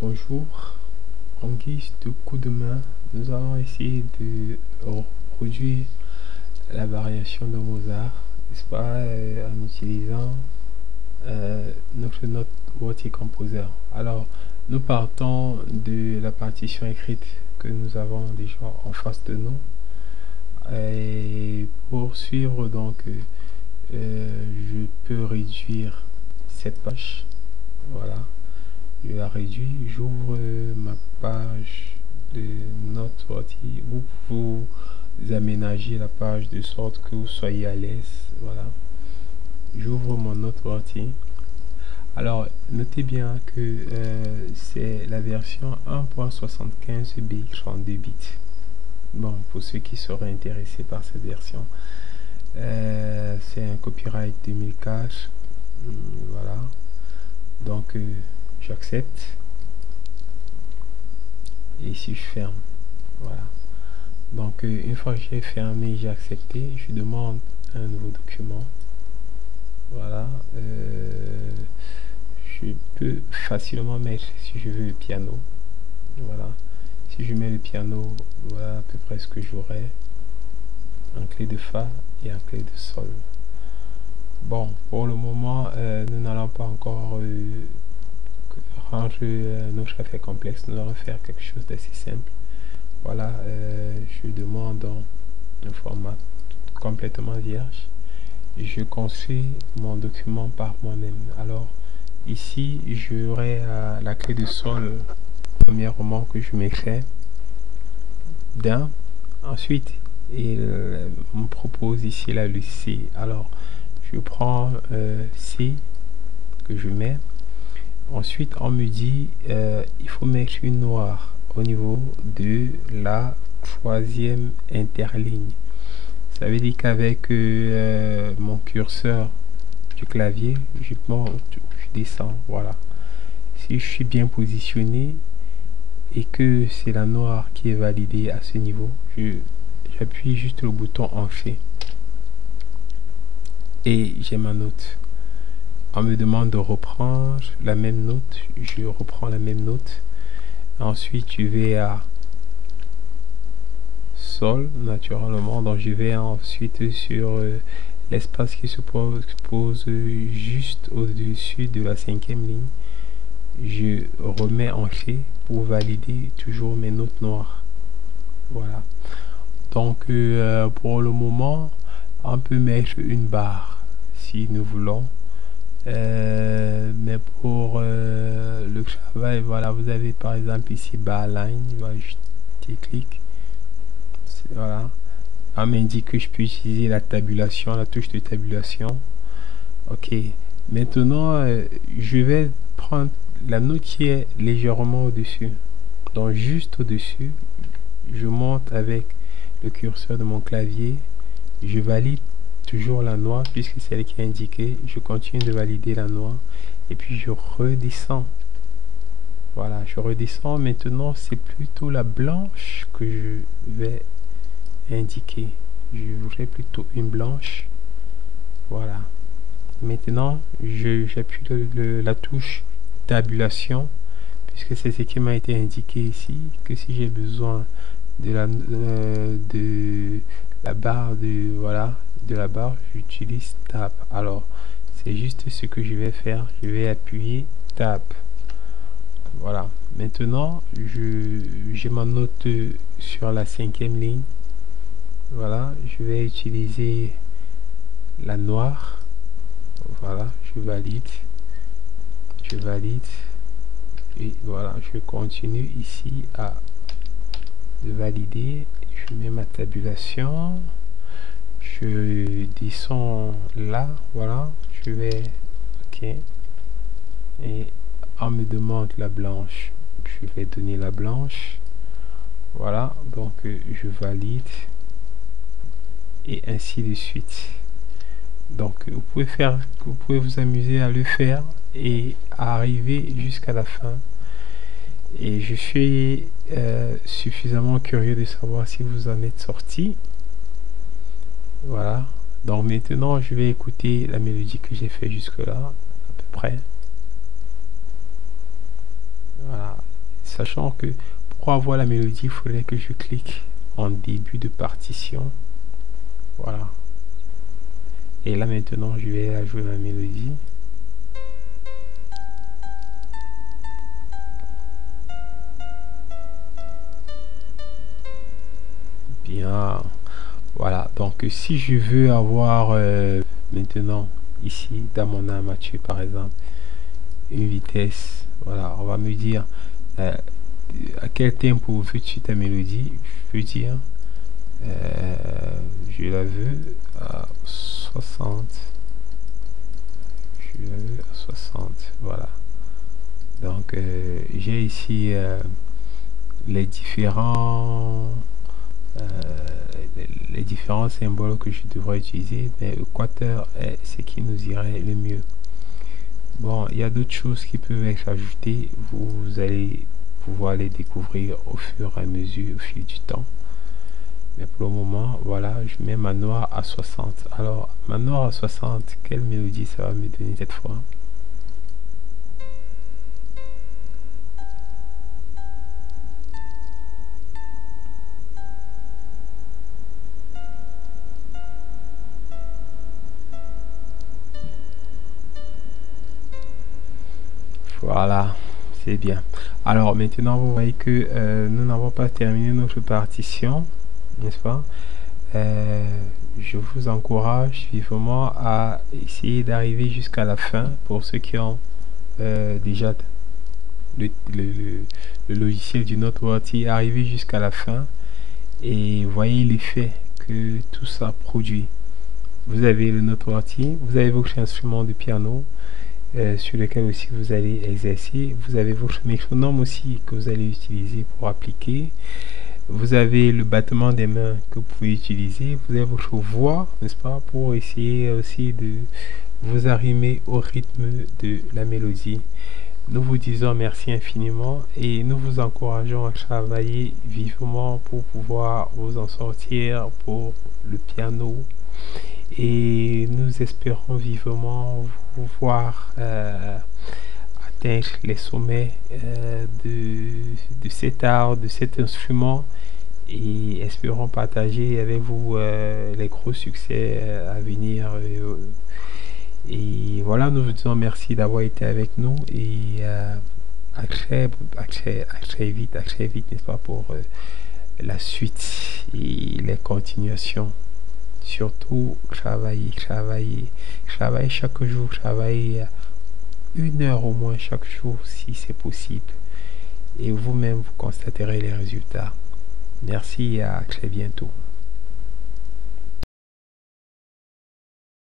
Bonjour, en guise de coup de main, nous allons essayer de reproduire la variation de Mozart, n'est-ce pas, en utilisant notre note Worthy Composer. Alors, nous partons de la partition écrite que nous avons déjà en face de nous. Et pour suivre, donc, je peux réduire cette page. Voilà. Je la réduis, j'ouvre ma page de notes Worthy. Vous pouvez aménager la page de sorte que vous soyez à l'aise. Voilà. J'ouvre mon note Worthy. Alors, notez bien que c'est la version 1.75 BX32 bits. Bon, pour ceux qui seraient intéressés par cette version, c'est un copyright 2004. Voilà. Donc, j'accepte. Et ici, je ferme. Voilà. Donc, une fois que j'ai fermé, j'ai accepté, je demande un nouveau document. Voilà. Je peux facilement mettre, si je veux, le piano. Voilà. Si je mets le piano, voilà à peu près ce que j'aurai en clé de fa et en clé de sol. Bon, pour le moment, nous n'allons pas encore rendre notre affaire complexe. Nous allons faire quelque chose d'assez simple. Voilà, je demande un format complètement vierge. Je construis mon document par moi-même. Alors, ici, j'aurai la clé de sol, premièrement, que je mettrai d'un. Ensuite, il me propose ici là le C. Alors, je prends C que je mets. Ensuite, on me dit il faut mettre une noire au niveau de la troisième interligne. Ça veut dire qu'avec mon curseur du clavier, je monte, je descends. Voilà. Si je suis bien positionné et que c'est la noire qui est validée à ce niveau, j'appuie juste le bouton Encher et j'ai ma note. On me demande de reprendre la même note, je reprends la même note. Ensuite, je vais à Sol, naturellement. Donc, je vais ensuite sur l'espace qui se pose juste au-dessus de la cinquième ligne. Je remets en clé pour valider toujours mes notes noires. Voilà. Donc, pour le moment, on peut mettre une barre si nous voulons. Mais pour le travail, voilà, vous avez par exemple ici barline. Voilà, je clique. Voilà. On m'indique que je peux utiliser la tabulation, la touche de tabulation. Ok. Maintenant, je vais prendre la note qui est légèrement au-dessus. Donc, juste au-dessus, je monte avec le curseur de mon clavier. Je valide toujours la noire puisque c'est elle qui est indiquée. Je continue de valider la noire. Et puis, je redescends. Voilà, je redescends. Maintenant, c'est plutôt la blanche que je vais indiquer. Je voudrais plutôt une blanche. Voilà. Maintenant, j'appuie la touche tabulation puisque c'est ce qui m'a été indiqué ici, que si j'ai besoin de la barre de la barre, j'utilise tab. Alors, c'est juste ce que je vais faire. Je vais appuyer tab. Voilà. Maintenant, j'ai ma note sur la cinquième ligne. Voilà, je vais utiliser la noire. Voilà, je valide et voilà, je continue ici à valider. Je mets ma tabulation, je descends là. Voilà, je vais ok et on me demande la blanche, je vais donner la blanche. Voilà, donc je valide et ainsi de suite. Donc vous pouvez vous amuser à le faire et à arriver jusqu'à la fin. Et je suis suffisamment curieux de savoir si vous en êtes sorti. Voilà. Donc maintenant, je vais écouter la mélodie que j'ai fait jusque là, à peu près. Voilà. sachant que pour avoir la mélodie, il faudrait que je clique en début de partition. Voilà. Et là maintenant, je vais ajouter ma mélodie. Bien. Voilà. Donc si je veux avoir maintenant ici dans mon armature par exemple une vitesse, voilà, on va me dire à quel tempo veux-tu ta mélodie. Je veux dire je la veux à 60. Je la veux à 60. Voilà. Donc j'ai ici les différents les différents symboles que je devrais utiliser, mais équateur est ce qui nous irait le mieux. Bon, il y a d'autres choses qui peuvent être ajoutées, vous allez pouvoir les découvrir au fur et à mesure, au fil du temps. Mais pour le moment, voilà, je mets ma noire à 60. Alors, ma noire à 60, quelle mélodie ça va me donner cette fois? Voilà, c'est bien. Alors maintenant, vous voyez que nous n'avons pas terminé notre partition, n'est-ce pas? Je vous encourage vivement à essayer d'arriver jusqu'à la fin pour ceux qui ont déjà le logiciel du Noteworthy, arriver jusqu'à la fin et voyez l'effet que tout ça produit. Vous avez le Noteworthy, vous avez votre instrument de piano sur lequel aussi vous allez exercer, vous avez votre métronome aussi que vous allez utiliser pour appliquer, vous avez le battement des mains que vous pouvez utiliser, vous avez votre voix, n'est-ce pas, pour essayer aussi de vous arrimer au rythme de la mélodie. Nous vous disons merci infiniment et nous vous encourageons à travailler vivement pour pouvoir vous en sortir pour le piano. Et nous espérons vivement vous voir atteindre les sommets de cet art, de cet instrument, et espérons partager avec vous les gros succès à venir. Et voilà, nous vous disons merci d'avoir été avec nous et à très vite, n'est-ce pas, pour la suite et les continuations. Surtout, travailler chaque jour, travailler 1 heure au moins chaque jour si c'est possible. Et vous-même, vous constaterez les résultats. Merci et à très bientôt.